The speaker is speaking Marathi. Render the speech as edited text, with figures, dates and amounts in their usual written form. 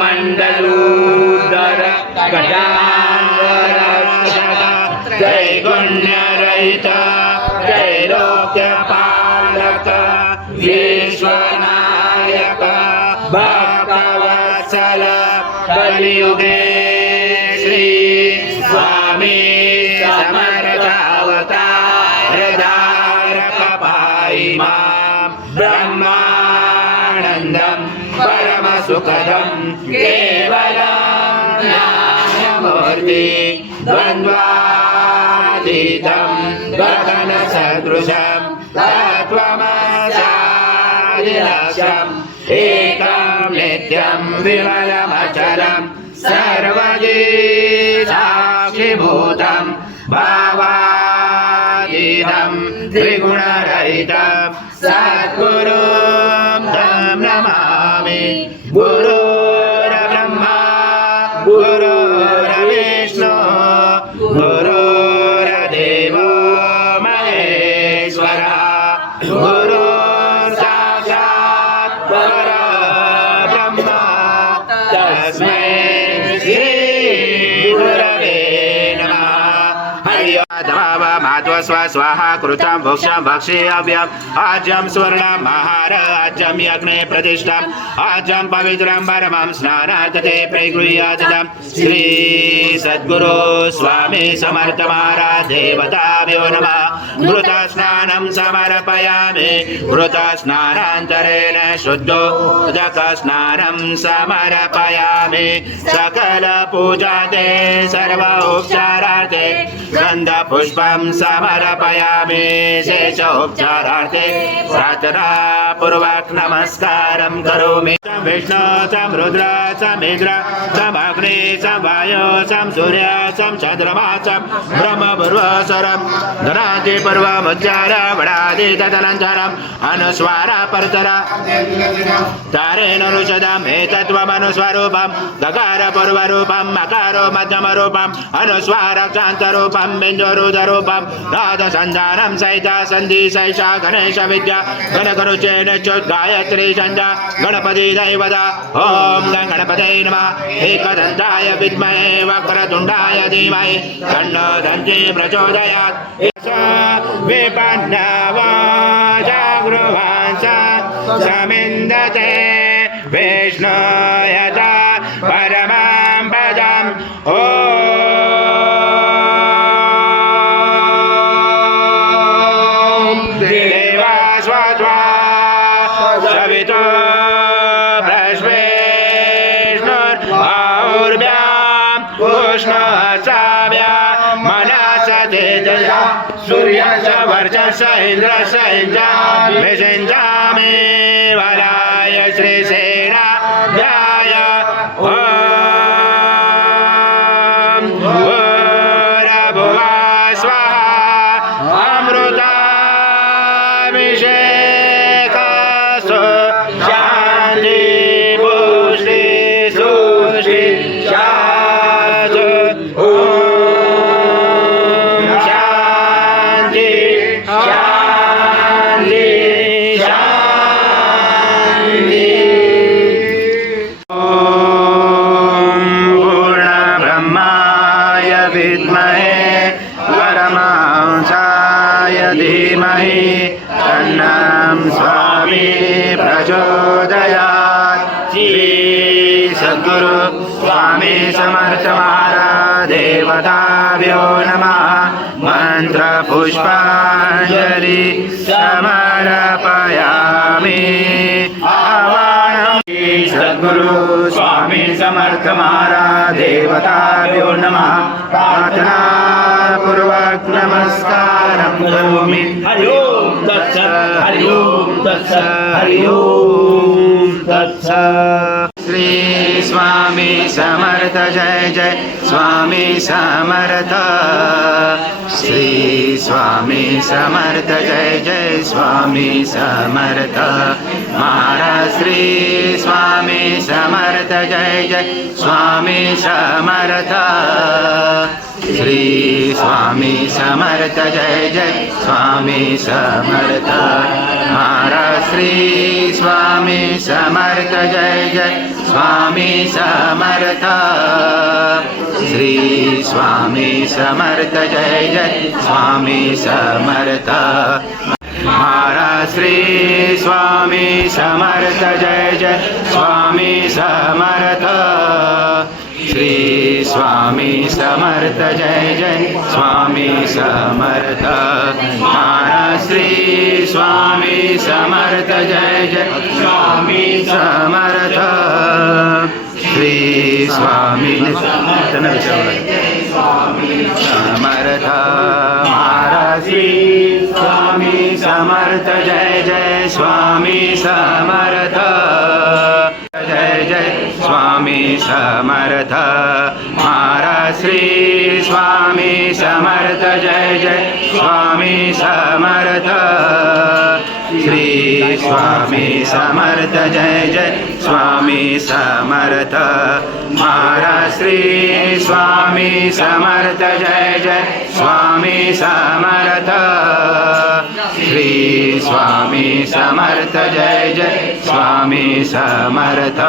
दंडकमंडलूधर त्रैगुण्यरहित त्रैलोक्यपालक विश्वनायक भक्तवत्सल कलियुगे श्री स्वामी समर्थावतार धारक पाहि मां ब्रह्मानन्दं परम सुखदं केवलं ज्ञानमूर्ति द्वन्द्वातीतं गगनसदृशं तत्त्वमसादिलक्ष्यम् एकं नित्यं विमलमचलं सर्वगी साक्षिभूतं भावातीतं त्रिगुणरहितं सद्गुरुं तं नमामि। गुरुर्ब्रह्मा गुरुर्विष्णु गुरुर्देवो महेश्वरः गुरुर्साक्षात् परब्रह्म तस्मै श्री गुरवे नमः। हरि माध्व स्वाहा कृतं भोक्षं भक्षेयव्यम् आज्यं स्वर्णं महाराज्यं यज्ञे प्रतिष्ठम् आज्यं पवित्रं परमं स्नानात् ते प्रगृह्यादिदं श्री सद्गुरु स्वामी समर्थ महाराज देवताभ्यो नमः। घृतस्नानं समर्पयामि घृतस्नानान्तरेण शुद्धोदकस्नानं समर्पयामि सकल पूजाते सर्व उपचारार्थे गन्धपुष्पं समर्पयामि शेषोपचारार्थे प्रार्थना पूर्वक नमस्कारं करोमि। विष्णु सं रुद्र सं इंद्र सं अग्नि सं वायु सं सूर्य सं चंद्रमा सं ब्रह्म पूर्वस्वरं धनादि पूर्वमुच्चार वडादि तदनन्तरम् अनुस्वार परतर तारेण ऋषदम् एतत्त्वमनुस्वरूपं गकार पूर्वरूपं मकारो मध्यमरूपम् अनुस्वार क्षान्तरूपं बिन्दुरुदरूपं नादसन्धानं सहिता सन्धि सैषा गणेश विद्या गणकरुचेन गायत्री छन्द गणपति दैवता ओम गणपतये नमः। एकदन्ताय विद्महे वक्रतुण्डाय धीमहि तन्नो दन्ती प्रचोदयात्। विपन्नवा जागृहांस समिन्दते विष्णु यथा परमं पदम् ॐ देवा स्वत्वा सवितो सूर्यश वर्चस इंद्रश इंद्रामेशेन्द्रामे वराय श्रीसेना ध्याय ओम भूर्भुवः स्वाहा अमृताभिषेकस्तु शान्ति पुष्टि सुष्टि शान्तु धीमहि तन्नं स्वामी प्रचोदयात्। श्री सद्गुरु स्वामी समर्थ महाराज देवताभ्यो नमः। मंत्र पुष्पांजलि समर्पयामि। सद्गुरु स्वामी समर्थ महाराज देवताभ्यो नमः। प्रार्थना पूर्वक नमस्कारं करोमि। हरि ओम तत्सत् हरि ओम तत्सत् हरि ओम तत्सत्। श्री स्वामी समर्थ जय जय स्वामी समर्थ श्री स्वामी समर्थ जय जय स्वामी समर्थ महाराज श्री स्वामी समर्थ जय जय स्वामी समर्थ श्री स्वामी समर्थ जय जय स्वामी समर्थ महाराज श्री स्वामी समर्थ जय जय स्वामी समर्थ श्री स्वामी समर्थ जय जय स्वामी समर्थ महाराज श्री स्वामी समर्थ जय जय स्वामी समर्थ श्री स्वामी समर्थ जय जय स्वामी समर्थ महाराज श्री स्वामी समर्थ जय जय स्वामी समर्थ श्री स्वामी समर्थ महाराज श्री स्वामी समर्थ जय जय स्वामी समर्थ जय जय स्वामी समर्थ महाराज श्री स्वामी समर्थ जय जय स्वामी समर्थ श्री स्वामी समर्थ जय जय स्वामी समर्थ महाराज श्री स्वामी समर्थ जय जय स्वामी समर्थ श्री स्वामी समर्थ जय जय स्वामी समर्थ